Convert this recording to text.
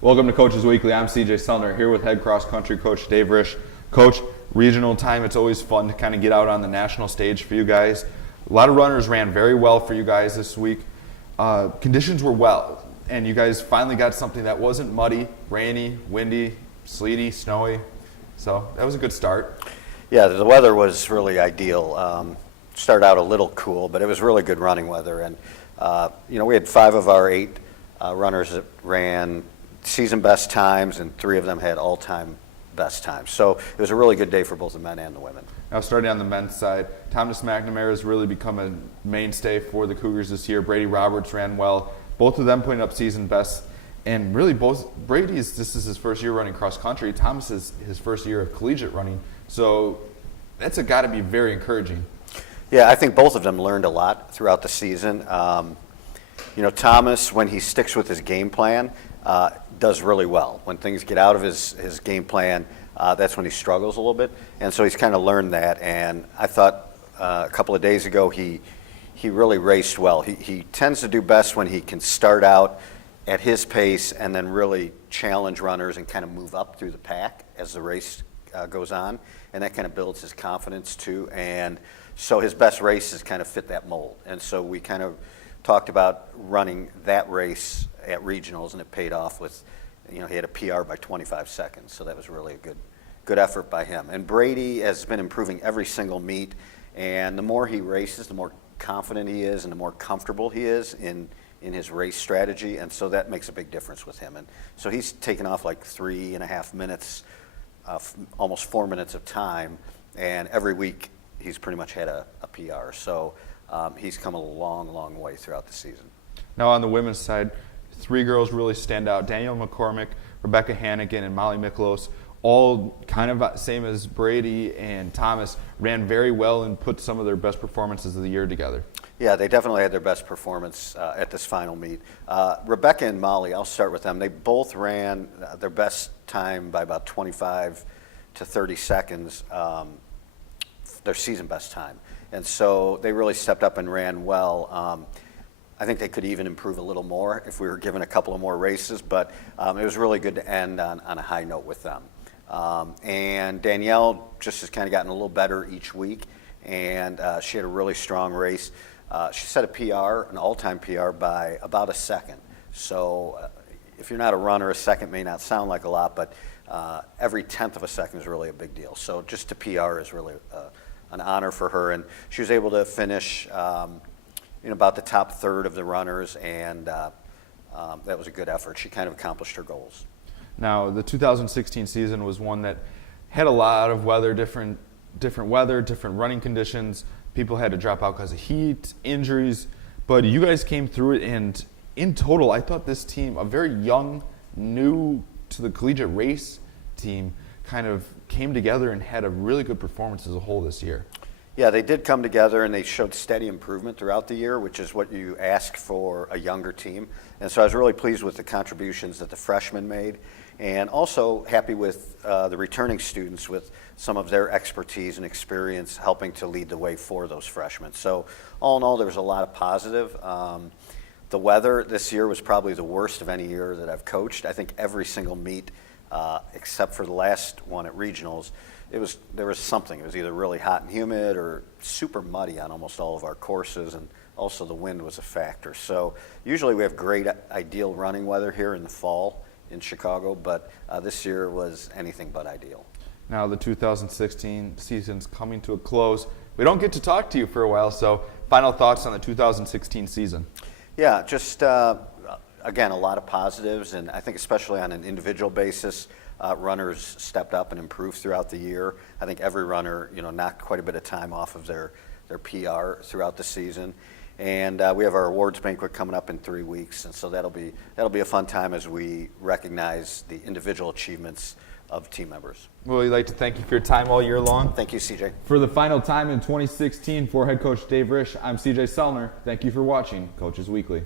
Welcome to Coach's Weekly. I'm CJ Sellner here with head cross country coach Dave Risch. Coach, regional time, it's always fun to kind of get out on the national stage for you guys. A lot of runners ran very well for you guys this week. Conditions were well, and you guys finally got something that wasn't muddy, rainy, windy, sleety, snowy. So that was a good start. Yeah, the weather was really ideal. Started out a little cool, but it was really good running weather. And, we had 5 of our 8 runners that ran season best times, and 3 of them had all-time best times. So it was a really good day for both the men and the women. Now, starting on the men's side, Thomas McNamara has really become a mainstay for the Cougars this year. Brady Roberts ran well. Both of them putting up season best. And really, this is his first year running cross country. Thomas is his first year of collegiate running. So that's got to be very encouraging. Yeah, I think both of them learned a lot throughout the season. Thomas, when he sticks with his game plan, does really well. When things get out of his game plan, that's when he struggles a little bit. And so he's kind of learned that. And I thought a couple of days ago he really raced well. He tends to do best when he can start out at his pace and then really challenge runners and kind of move up through the pack as the race goes on. And that kind of builds his confidence too. And so his best races kind of fit that mold. And so we kind of talked about running that race at regionals, and it paid off with, he had a PR by 25 seconds. So that was really a good effort by him. And Brady has been improving every single meet. And the more he races, the more confident he is and the more comfortable he is in his race strategy. And so that makes a big difference with him. And so he's taken off like 3.5 minutes, almost 4 minutes of time. And every week he's pretty much had a PR. So he's come a long, long way throughout the season. Now on the women's side, 3 girls really stand out. Danielle McCormick, Rebecca Hannigan, and Molly Miklos, all kind of same as Brady and Thomas, ran very well and put some of their best performances of the year together. Yeah, they definitely had their best performance at this final meet. Rebecca and Molly, I'll start with them. They both ran their best time by about 25 to 30 seconds, their season best time. And so they really stepped up and ran well. I think they could even improve a little more if we were given a couple of more races, but it was really good to end on a high note with them. And Danielle just has kind of gotten a little better each week, and she had a really strong race. She set a PR, an all-time PR, by about a second. So if you're not a runner, a second may not sound like a lot, but every 1/10 of a second is really a big deal. So just a PR is really an honor for her, and she was able to finish about the top third of the runners, and that was a good effort. She kind of accomplished her goals. Now, the 2016 season was one that had a lot of weather, different weather, different running conditions. People had to drop out because of heat, injuries, but you guys came through it, and in total, I thought this team, a very young, new to the collegiate race team, kind of came together and had a really good performance as a whole this year. Yeah, they did come together, and they showed steady improvement throughout the year, which is what you ask for a younger team. And so I was really pleased with the contributions that the freshmen made, and also happy with the returning students with some of their expertise and experience helping to lead the way for those freshmen. So all in all, there was a lot of positive. The weather this year was probably the worst of any year that I've coached. I think every single meet, except for the last one at regionals, there was something. It was either really hot and humid or super muddy on almost all of our courses, and also the wind was a factor. So usually we have great ideal running weather here in the fall in Chicago, but this year was anything but ideal. Now the 2016 season's coming to a close. We don't get to talk to you for a while, so final thoughts on the 2016 season. Yeah, just again, a lot of positives, and I think especially on an individual basis, runners stepped up and improved throughout the year. I think every runner, knocked quite a bit of time off of their PR throughout the season. And we have our awards banquet coming up in 3 weeks, and so that'll be a fun time as we recognize the individual achievements of team members. Well, we'd like to thank you for your time all year long. Thank you, CJ. For the final time in 2016 for head coach Dave Risch, I'm CJ Sellner. Thank you for watching Coach's Weekly.